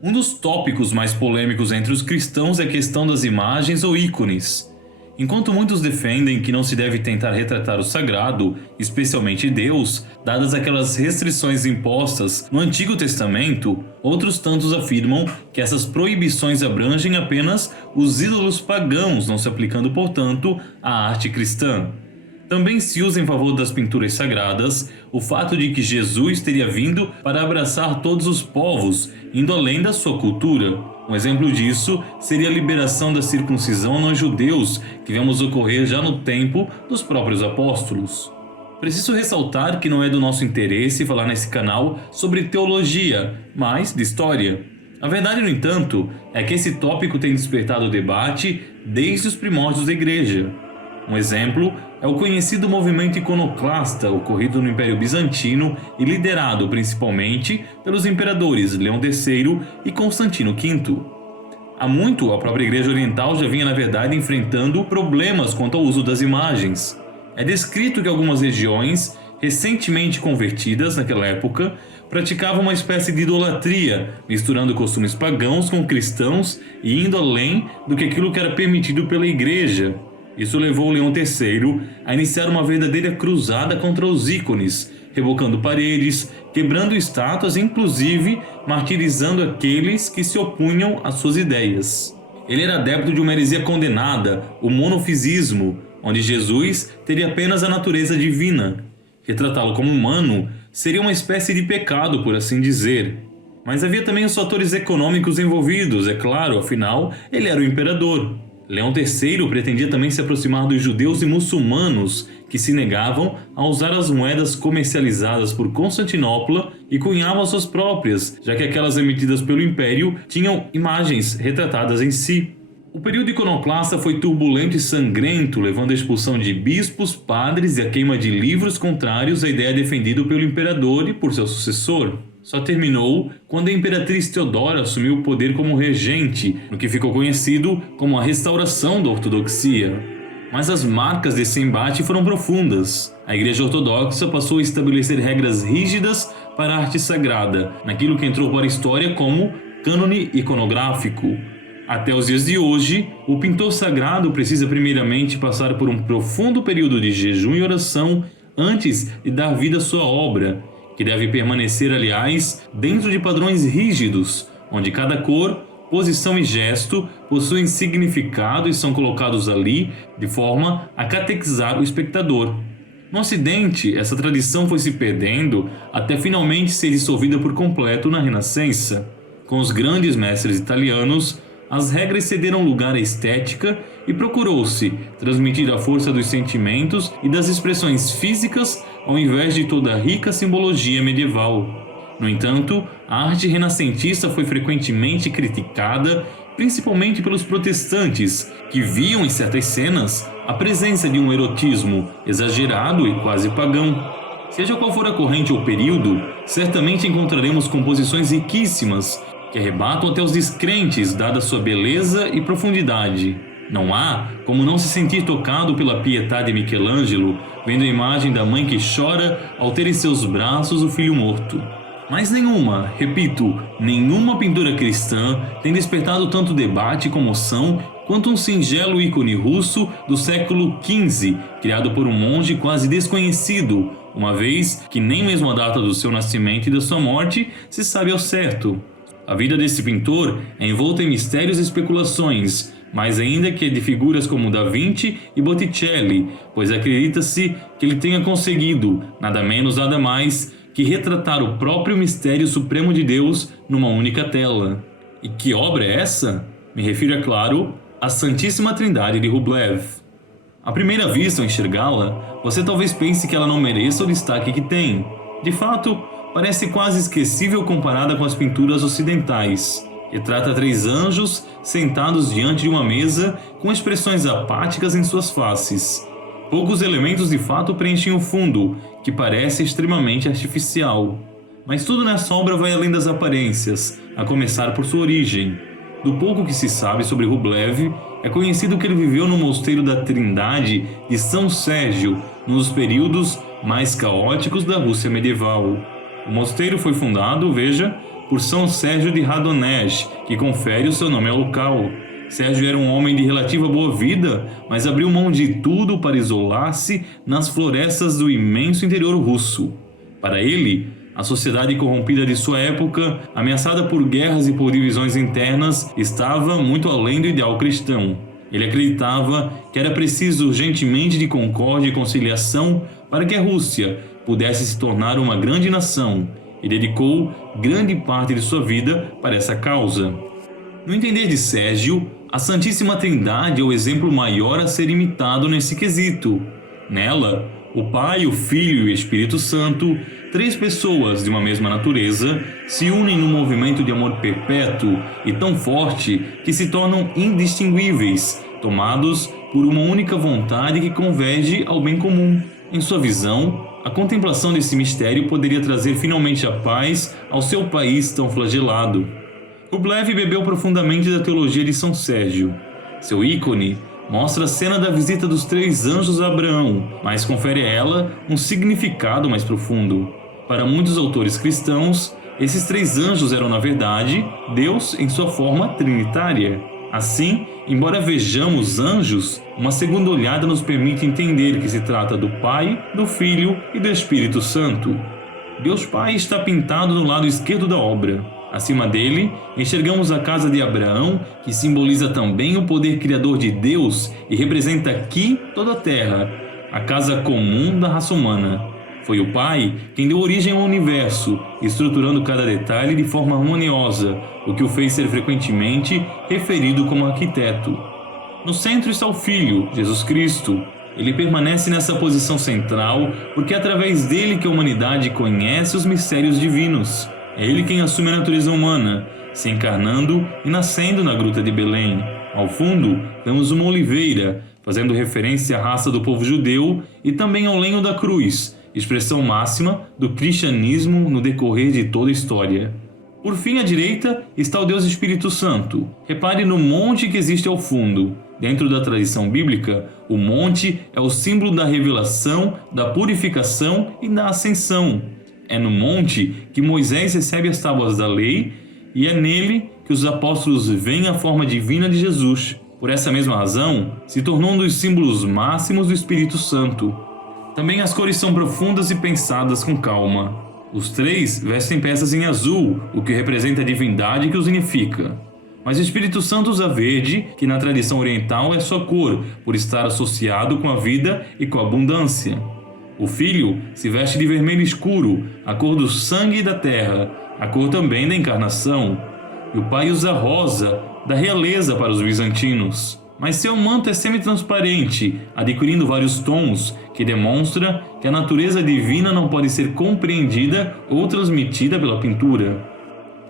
Um dos tópicos mais polêmicos entre os cristãos é a questão das imagens ou ícones. Enquanto muitos defendem que não se deve tentar retratar o sagrado, especialmente Deus, dadas aquelas restrições impostas no Antigo Testamento, outros tantos afirmam que essas proibições abrangem apenas os ídolos pagãos, não se aplicando, portanto, à arte cristã. Também se usa em favor das pinturas sagradas o fato de que Jesus teria vindo para abraçar todos os povos, indo além da sua cultura. Um exemplo disso seria a liberação da circuncisão nos judeus, que vemos ocorrer já no tempo dos próprios apóstolos. Preciso ressaltar que não é do nosso interesse falar nesse canal sobre teologia, mas de história. A verdade, no entanto, é que esse tópico tem despertado debate desde os primórdios da Igreja. Um exemplo é o conhecido movimento iconoclasta ocorrido no Império Bizantino e liderado principalmente pelos imperadores Leão III e Constantino V. Há muito, a própria Igreja Oriental já vinha, na verdade, enfrentando problemas quanto ao uso das imagens. É descrito que algumas regiões, recentemente convertidas naquela época, praticavam uma espécie de idolatria, misturando costumes pagãos com cristãos e indo além do que aquilo que era permitido pela Igreja. Isso levou Leão III a iniciar uma verdadeira cruzada contra os ícones, revocando paredes, quebrando estátuas e inclusive martirizando aqueles que se opunham às suas ideias. Ele era adepto de uma heresia condenada, o monofisismo, onde Jesus teria apenas a natureza divina. Retratá-lo como humano seria uma espécie de pecado, por assim dizer. Mas havia também os fatores econômicos envolvidos, é claro, afinal, ele era o imperador. Leão III pretendia também se aproximar dos judeus e muçulmanos que se negavam a usar as moedas comercializadas por Constantinopla e cunhavam suas próprias, já que aquelas emitidas pelo Império tinham imagens retratadas em si. O período iconoclasta foi turbulento e sangrento, levando à expulsão de bispos, padres e a queima de livros contrários à ideia defendida pelo imperador e por seu sucessor. Só terminou quando a imperatriz Teodora assumiu o poder como regente, no que ficou conhecido como a restauração da ortodoxia. Mas as marcas desse embate foram profundas. A Igreja Ortodoxa passou a estabelecer regras rígidas para a arte sagrada, naquilo que entrou para a história como cânone iconográfico. Até os dias de hoje, o pintor sagrado precisa primeiramente passar por um profundo período de jejum e oração antes de dar vida à sua obra, que deve permanecer, aliás, dentro de padrões rígidos, onde cada cor, posição e gesto possuem significado e são colocados ali de forma a catequizar o espectador. No Ocidente, essa tradição foi se perdendo até finalmente ser dissolvida por completo na Renascença. Com os grandes mestres italianos, as regras cederam lugar à estética e procurou-se transmitir a força dos sentimentos e das expressões físicas ao invés de toda a rica simbologia medieval. No entanto, a arte renascentista foi frequentemente criticada, principalmente pelos protestantes, que viam em certas cenas a presença de um erotismo exagerado e quase pagão. Seja qual for a corrente ou período, certamente encontraremos composições riquíssimas que arrebatam até os descrentes, dada sua beleza e profundidade. Não há como não se sentir tocado pela Pietà de Michelangelo, vendo a imagem da mãe que chora ao ter em seus braços o filho morto. Mas nenhuma, repito, nenhuma pintura cristã tem despertado tanto debate e comoção quanto um singelo ícone russo do século XV, criado por um monge quase desconhecido, uma vez que nem mesmo a data do seu nascimento e da sua morte se sabe ao certo. A vida desse pintor é envolta em mistérios e especulações, mais ainda que de figuras como Da Vinci e Botticelli, pois acredita-se que ele tenha conseguido, nada menos nada mais, que retratar o próprio mistério supremo de Deus numa única tela. E que obra é essa? Me refiro, é claro, à Santíssima Trindade de Rublev. À primeira vista, ao enxergá-la, você talvez pense que ela não mereça o destaque que tem. De fato, parece quase esquecível comparada com as pinturas ocidentais. Retrata 3 anjos sentados diante de uma mesa com expressões apáticas em suas faces. Poucos elementos de fato preenchem o fundo, que parece extremamente artificial. Mas tudo nessa obra vai além das aparências, a começar por sua origem. Do pouco que se sabe sobre Rublev, é conhecido que ele viveu no mosteiro da Trindade de São Sérgio, nos períodos mais caóticos da Rússia medieval. O mosteiro foi fundado, veja, por São Sérgio de Radonege, que confere o seu nome ao local. Sérgio era um homem de relativa boa vida, mas abriu mão de tudo para isolar-se nas florestas do imenso interior russo. Para ele, a sociedade corrompida de sua época, ameaçada por guerras e por divisões internas, estava muito além do ideal cristão. Ele acreditava que era preciso urgentemente de concórdia e conciliação para que a Rússia pudesse se tornar uma grande nação, e dedicou grande parte de sua vida para essa causa. No entender de Sérgio, a Santíssima Trindade é o exemplo maior a ser imitado nesse quesito. Nela, o Pai, o Filho e o Espírito Santo, três pessoas de uma mesma natureza, se unem num movimento de amor perpétuo e tão forte que se tornam indistinguíveis, tomados por uma única vontade que converge ao bem comum. Em sua visão, a contemplação desse mistério poderia trazer finalmente a paz ao seu país tão flagelado. Rublev bebeu profundamente da teologia de São Sérgio. Seu ícone mostra a cena da visita dos 3 anjos a Abraão, mas confere a ela um significado mais profundo. Para muitos autores cristãos, esses 3 anjos eram, na verdade, Deus em sua forma trinitária. Assim, embora vejamos anjos, uma segunda olhada nos permite entender que se trata do Pai, do Filho e do Espírito Santo. Deus Pai está pintado no lado esquerdo da obra. Acima dele, enxergamos a casa de Abraão, que simboliza também o poder criador de Deus e representa aqui toda a terra, a casa comum da raça humana. Foi o Pai quem deu origem ao universo, estruturando cada detalhe de forma harmoniosa, o que o fez ser frequentemente referido como arquiteto. No centro está o Filho, Jesus Cristo. Ele permanece nessa posição central porque é através dele que a humanidade conhece os mistérios divinos. É ele quem assume a natureza humana, se encarnando e nascendo na Gruta de Belém. Ao fundo, vemos uma oliveira, fazendo referência à raça do povo judeu, e também ao lenho da cruz, expressão máxima do cristianismo no decorrer de toda a história. Por fim, à direita, está o Deus Espírito Santo. Repare no monte que existe ao fundo. Dentro da tradição bíblica, o monte é o símbolo da revelação, da purificação e da ascensão. É no monte que Moisés recebe as tábuas da lei e é nele que os apóstolos veem a forma divina de Jesus. Por essa mesma razão, se tornou um dos símbolos máximos do Espírito Santo. Também as cores são profundas e pensadas com calma. Os 3 vestem peças em azul, o que representa a divindade que os unifica. Mas o Espírito Santo usa verde, que na tradição oriental é sua cor, por estar associado com a vida e com a abundância. O Filho se veste de vermelho escuro, a cor do sangue e da terra, a cor também da encarnação. E o Pai usa rosa, da realeza para os bizantinos. Mas seu manto é semi-transparente, adquirindo vários tons, que demonstra que a natureza divina não pode ser compreendida ou transmitida pela pintura.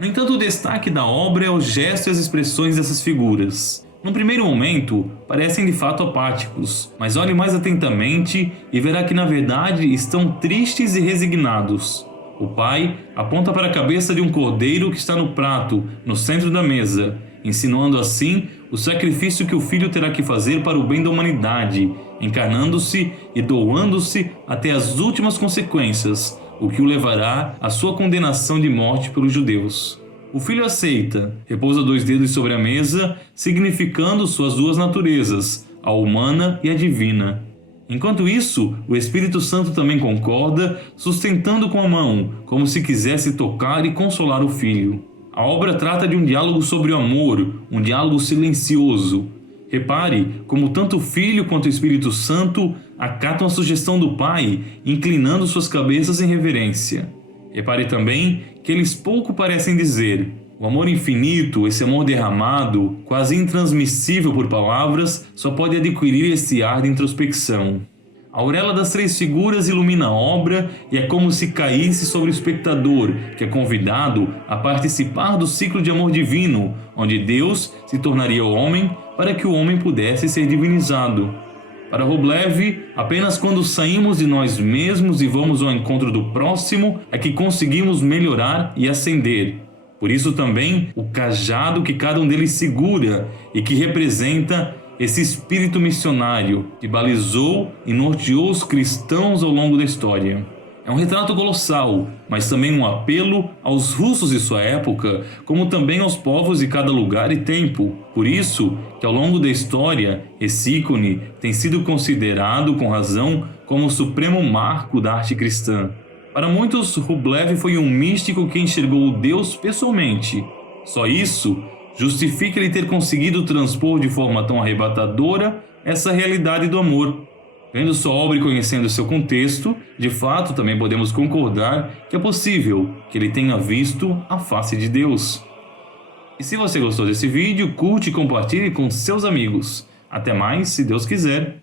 No entanto, o destaque da obra é o gesto e as expressões dessas figuras. Num primeiro momento, parecem de fato apáticos, mas olhe mais atentamente e verá que na verdade estão tristes e resignados. O Pai aponta para a cabeça de um cordeiro que está no prato, no centro da mesa, insinuando assim o sacrifício que o Filho terá que fazer para o bem da humanidade, encarnando-se e doando-se até as últimas consequências, o que o levará à sua condenação de morte pelos judeus. O Filho aceita, repousa 2 dedos sobre a mesa, significando suas 2 naturezas, a humana e a divina. Enquanto isso, o Espírito Santo também concorda, sustentando com a mão, como se quisesse tocar e consolar o Filho. A obra trata de um diálogo sobre o amor, um diálogo silencioso. Repare como tanto o Filho quanto o Espírito Santo acatam a sugestão do Pai, inclinando suas cabeças em reverência. Repare também que eles pouco parecem dizer. O amor infinito, esse amor derramado, quase intransmissível por palavras, só pode adquirir esse ar de introspecção. A auréola das 3 figuras ilumina a obra e é como se caísse sobre o espectador, que é convidado a participar do ciclo de amor divino, onde Deus se tornaria homem para que o homem pudesse ser divinizado. Para Rublev, apenas quando saímos de nós mesmos e vamos ao encontro do próximo é que conseguimos melhorar e ascender. Por isso também o cajado que cada um deles segura e que representa esse espírito missionário que balizou e norteou os cristãos ao longo da história. É um retrato colossal, mas também um apelo aos russos de sua época, como também aos povos de cada lugar e tempo. Por isso que ao longo da história, esse ícone tem sido considerado com razão como o supremo marco da arte cristã. Para muitos, Rublev foi um místico que enxergou Deus pessoalmente. Só isso justifica ele ter conseguido transpor de forma tão arrebatadora essa realidade do amor. Vendo sua obra e conhecendo seu contexto, de fato também podemos concordar que é possível que ele tenha visto a face de Deus. E se você gostou desse vídeo, curte e compartilhe com seus amigos. Até mais, se Deus quiser.